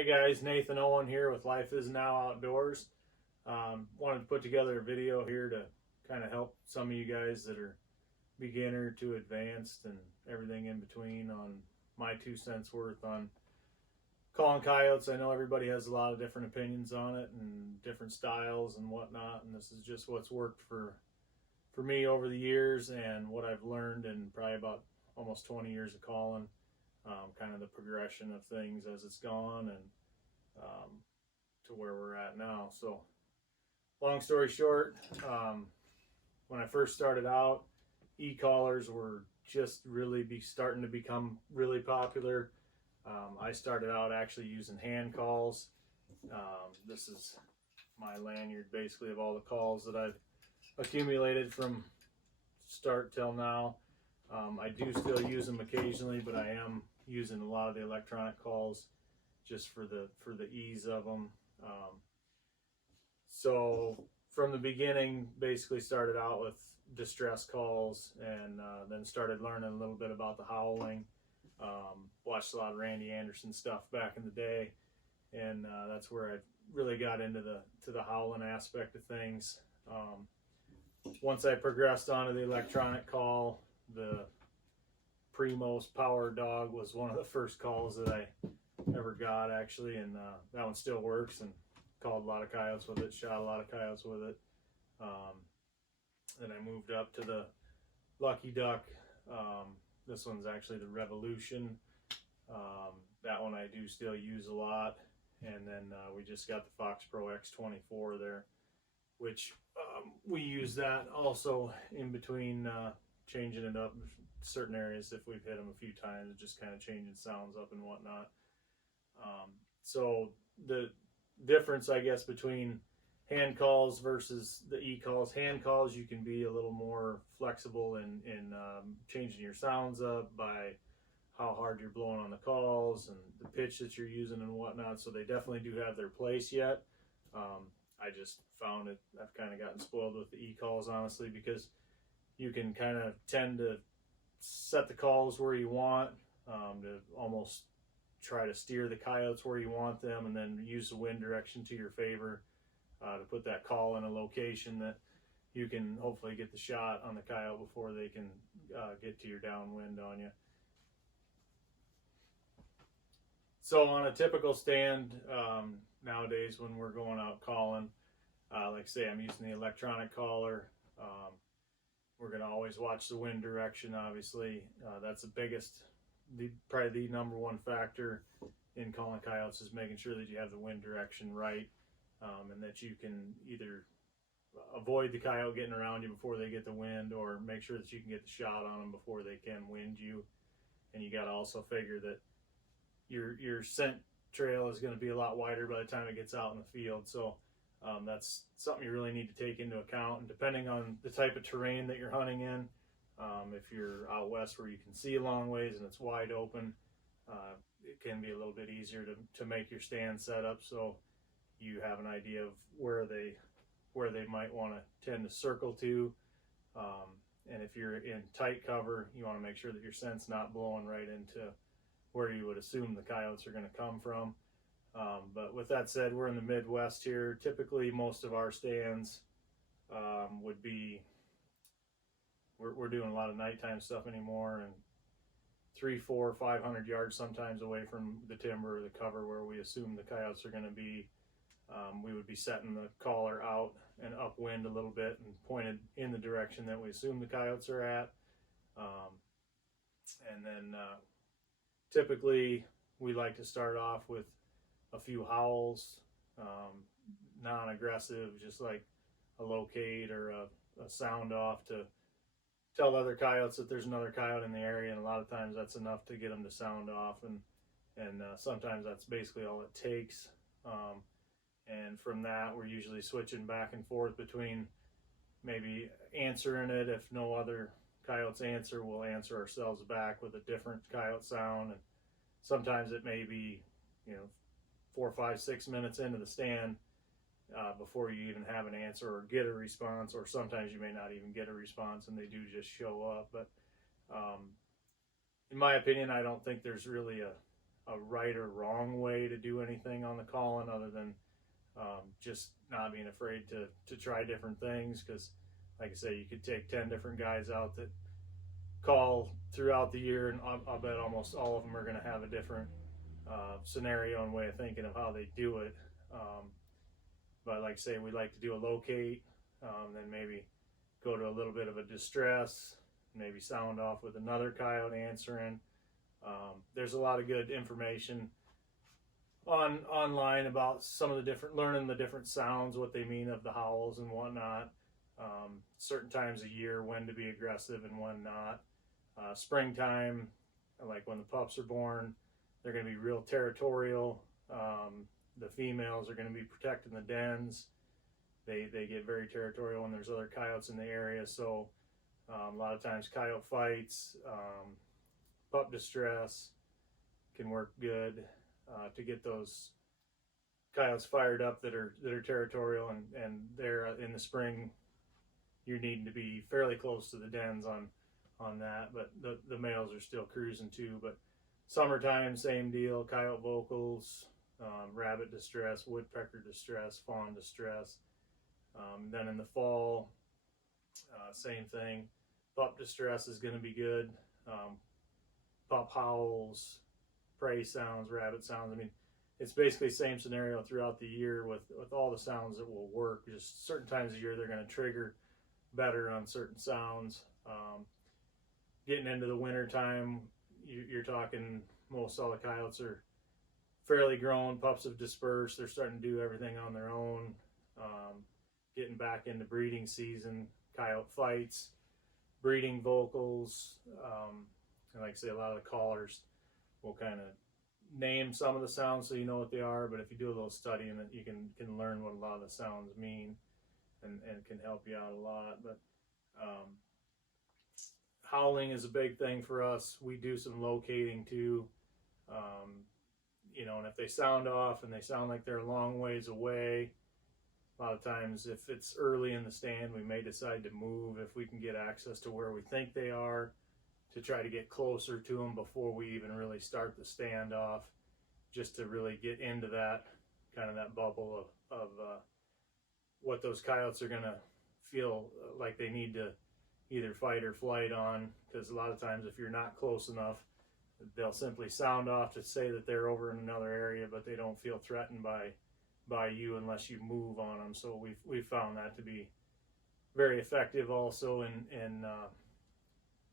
Hey guys, Nathan Owen here with Life Is Now Outdoors. Wanted to put together a video here to kind of help some of you guys that are beginner to advanced and everything in between on my 2 cents worth on calling coyotes. I know everybody has a lot of different opinions on it and different styles and whatnot, and this is just what's worked for me over the years and what I've learned in probably about almost 20 years of calling. Kind of the progression of things as it's gone and to where we're at now. So long story short, when I first started out, e-collars were just really starting to become really popular. I started out actually using hand calls. This is my lanyard basically of all the calls that I've accumulated from start till now. I do still use them occasionally, but I am using a lot of the electronic calls just for the ease of them. So from the beginning, basically started out with distress calls, and then started learning a little bit about the howling. Watched a lot of Randy Anderson stuff back in the day, and that's where I really got into the howling aspect of things. Once I progressed onto the electronic call, the Primos Power Dog was one of the first calls that I ever got actually, and that one still works, and called a lot of coyotes with it, shot a lot of coyotes with it. Then I moved up to the Lucky Duck. This one's actually the Revolution. That one I do still use a lot. And then we just got the Fox Pro X24 there, which we use that also in between changing it up in certain areas if we've hit them a few times, just kind of changing sounds up and whatnot. So the difference, I guess, between hand calls versus the e-calls. Hand calls, you can be a little more flexible in changing your sounds up by how hard you're blowing on the calls and the pitch that you're using and whatnot. So they definitely do have their place yet. I just found it, I've kind of gotten spoiled with the e-calls, honestly, because you can kind of tend to set the calls where you want, to almost try to steer the coyotes where you want them, and then use the wind direction to your favor to put that call in a location that you can hopefully get the shot on the coyote before they can get to your downwind on you. So on a typical stand nowadays when we're going out calling, like I say, I'm using the electronic caller. We're going to always watch the wind direction, obviously. That's the biggest, probably the number one factor in calling coyotes, is making sure that you have the wind direction right, and that you can either avoid the coyote getting around you before they get the wind, or make sure that you can get the shot on them before they can wind you. And you got to also figure that your scent trail is going to be a lot wider by the time it gets out in the field. So that's something you really need to take into account. And depending on the type of terrain that you're hunting in, if you're out west where you can see a long ways and it's wide open, it can be a little bit easier to make your stand set up so you have an idea of where they might want to tend to circle to. And if you're in tight cover, you want to make sure that your scent's not blowing right into where you would assume the coyotes are going to come from. But with that said, we're in the Midwest here. Typically, most of our stands would be, we're doing a lot of nighttime stuff anymore, and 300, 400, 500 yards sometimes away from the timber or the cover where we assume the coyotes are going to be. We would be setting the caller out and upwind a little bit and pointed in the direction that we assume the coyotes are at. And then typically we like to start off with a few howls, non-aggressive, just like a locate or a sound off to tell other coyotes that there's another coyote in the area, and a lot of times that's enough to get them to sound off, and sometimes that's basically all it takes. And from that, we're usually switching back and forth between maybe answering it. If no other coyotes answer, we'll answer ourselves back with a different coyote sound. And sometimes it may be, 4, 5, 6 minutes into the stand before you even have an answer or get a response, or sometimes you may not even get a response and they do just show up. But in my opinion, I don't think there's really a a right or wrong way to do anything on the calling, other than just not being afraid to try different things. Because, like I say, you could take 10 different guys out that call throughout the year, and I'll bet almost all of them are going to have a different scenario and way of thinking of how they do it. But like I say, we like to do a locate, then maybe go to a little bit of a distress, maybe sound off with another coyote answering. There's a lot of good information online about some of the different, learning the different sounds, what they mean of the howls and whatnot. Certain times of year, when to be aggressive and when not. Springtime, like when the pups are born, they're going to be real territorial. The females are going to be protecting the dens. They get very territorial when there's other coyotes in the area. So a lot of times coyote fights, pup distress can work good to get those coyotes fired up that are territorial, and they're in the spring. You're needing to be fairly close to the dens on that, but the males are still cruising too. But summertime, same deal: coyote vocals, rabbit distress, woodpecker distress, fawn distress. Then in the fall, same thing. Pup distress is going to be good. Pup howls, prey sounds, rabbit sounds. I mean, it's basically the same scenario throughout the year with all the sounds that will work. Just certain times of year they're going to trigger better on certain sounds. Getting into the winter time, you're talking most all the coyotes are fairly grown. Pups have dispersed. They're starting to do everything on their own. Getting back into breeding season, coyote fights, breeding vocals, and like I say, a lot of the callers will kind of name some of the sounds so you know what they are. But if you do a little studying, you can learn what a lot of the sounds mean, and can help you out a lot. But howling is a big thing for us. We do some locating too. And if they sound off and they sound like they're a long ways away, a lot of times if it's early in the stand, we may decide to move if we can get access to where we think they are, to try to get closer to them before we even really start the standoff, just to really get into that kind of that bubble of what those coyotes are going to feel like they need to either fight or flight on. Because a lot of times if you're not close enough, they'll simply sound off to say that they're over in another area, but they don't feel threatened by you unless you move on them. So we've found that to be very effective also in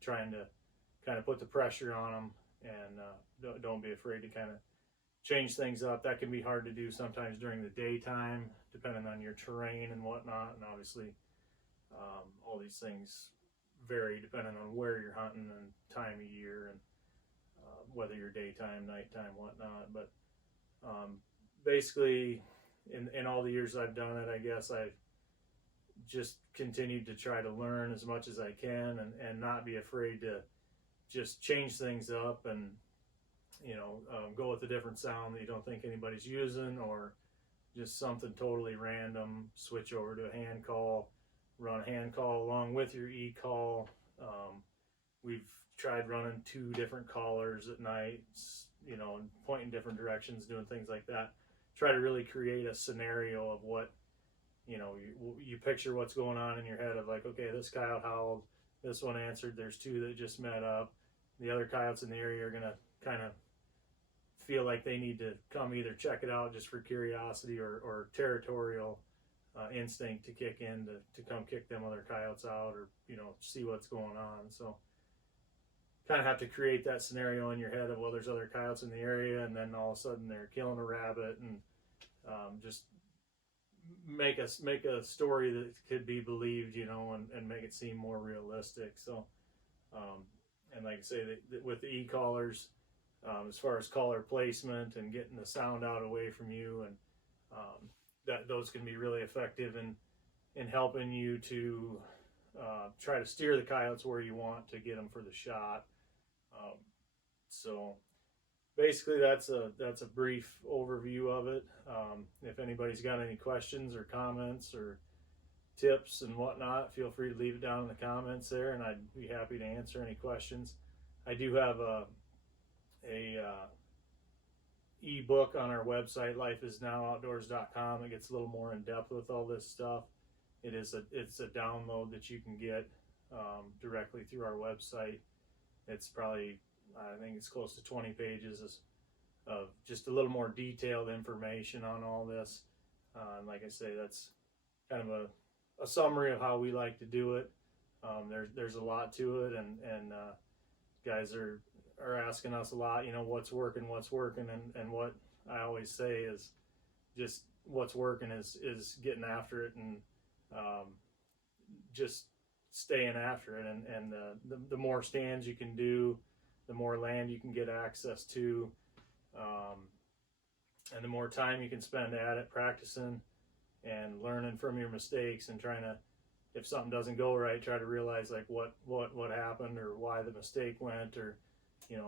trying to kind of put the pressure on them, and don't be afraid to kind of change things up. That can be hard to do sometimes during the daytime, depending on your terrain and whatnot. And obviously all these things vary depending on where you're hunting and time of year, and whether you're daytime, nighttime, whatnot. But basically in all the years I've done it, I guess I've just continued to try to learn as much as I can, and not be afraid to just change things up, and go with a different sound that you don't think anybody's using, or just something totally random. Switch over to a hand call, run hand call along with your e-call. We've tried running 2 different callers at night, and pointing different directions, doing things like that. Try to really create a scenario of what, you picture what's going on in your head of like, okay, this coyote howled, this one answered, there's 2 that just met up. The other coyotes in the area are going to kind of feel like they need to come either check it out just for curiosity, or territorial instinct to kick in to come kick them other coyotes out, or see what's going on. So kind of have to create that scenario in your head of, well, there's other coyotes in the area, and then all of a sudden they're killing a rabbit, and just make a story that could be believed, and make it seem more realistic. So and like I say, with the e-collars, as far as collar placement and getting the sound out away from you, and those can be really effective in helping you to try to steer the coyotes where you want to get them for the shot. So basically that's a brief overview of it. If anybody's got any questions or comments or tips and whatnot, feel free to leave it down in the comments there, and I'd be happy to answer any questions. I do have a ebook on our website, lifeisnowoutdoors.com. It gets a little more in depth with all this stuff. It's a download that you can get directly through our website. It's probably, I think it's close to 20 pages of just a little more detailed information on all this. And like I say, that's kind of a summary of how we like to do it. There's a lot to it, and guys are asking us a lot, what's working, and what I always say is just what's working is getting after it, and just staying after it, and the more stands you can do, the more land you can get access to, and the more time you can spend at it, practicing and learning from your mistakes, and trying to, if something doesn't go right, try to realize like what happened or why the mistake went, or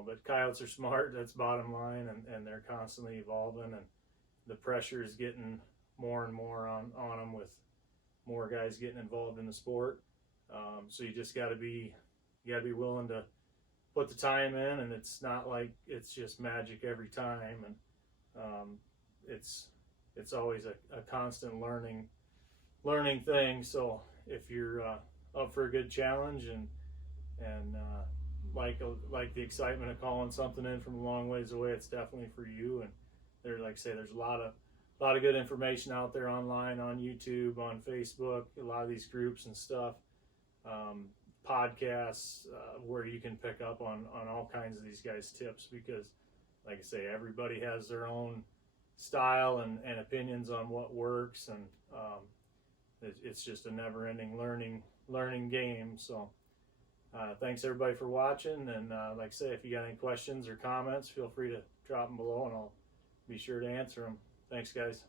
but coyotes are smart, that's bottom line, and they're constantly evolving, and the pressure is getting more and more on them with more guys getting involved in the sport. So you just got to be willing to put the time in, and it's not like it's just magic every time, and it's always a constant learning thing. So if you're up for a good challenge, and like the excitement of calling something in from a long ways away, it's definitely for you. And like I say, there's a lot of good information out there online, on YouTube, on Facebook, a lot of these groups and stuff, podcasts, where you can pick up on all kinds of these guys' tips, because like I say, everybody has their own style and opinions on what works, and it's just a never-ending learning game. So thanks everybody for watching, and like I say, if you got any questions or comments, feel free to drop them below, and I'll be sure to answer them. Thanks, guys.